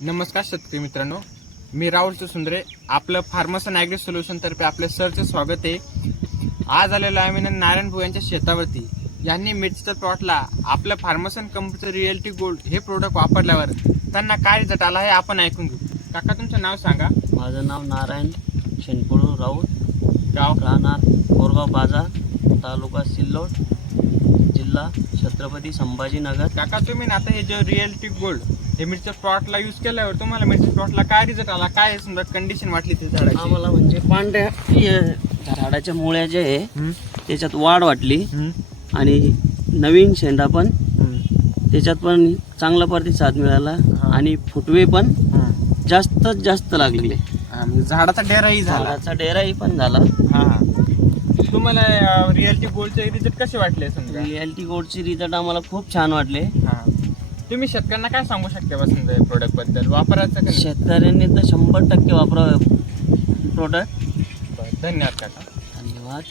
नमस्कार शेतकरी मित्रांनो मी राहुल सुंदरे आपलं फार्मसन ॲग्री सोल्युशन तर्फे आपल्या सरचं स्वागत आहे. आज आलेलो आहे मी नारायणभाऊ यांच्या शेतावरती. यांनी मिरचीच्या प्लॉटला आपलं फार्मसन कंपनीचं रिअल्टी गोल्ड हे प्रोडक्ट वापरल्यावर त्यांना काय रिझल्ट आला हे आपण ऐकून घेऊ. काका तुमचं नाव सांगा. माझं नाव नारायण शेणपळू राऊत. गाव? राहणार कोरगाव बाजार तालुका सिल्लोड. छत्रपती संभाजीनगर. काका तुम्ही ना आता हे जे रिअल्टी गोल्ड हे मिरच्या प्लॉटला यूज केल्यावर तुम्हाला मिरच्या प्लॉटला काय रिझल्ट आला? काय समजा कंडिशन वाटली ते झाडाची? आम्हाला म्हणजे पांढऱ्या हे झाडाच्या मुळ्या जे आहे त्याच्यात वाढ वाटली. हम्म, आणि नवीन शेंडा पण हम्म, त्याच्यात पण चांगला प्रतिसाद मिळाला. आणि फुटवे पण हम्म. जास्तच जास्त लागले. हा, म्हणजे झाडाचा डेराही झाला. झाडाचा डेराही पण झाला. हा हा. तुम्हाला रिअल्टी गोल्डचे रिझल्ट कसे वाटले समजा? रियालिटी गोडचे रिझल्ट आम्हाला खूप छान वाटले. हा. तुम्ही शेतकऱ्यांना काय सांगू शकता बा समजा प्रोडक्टबद्दल? वापरायचं का? शेतकऱ्यांनी तर शंभर टक्के वापरावं प्रोडक्ट बरं, धन्यवाद काका. धन्यवाद.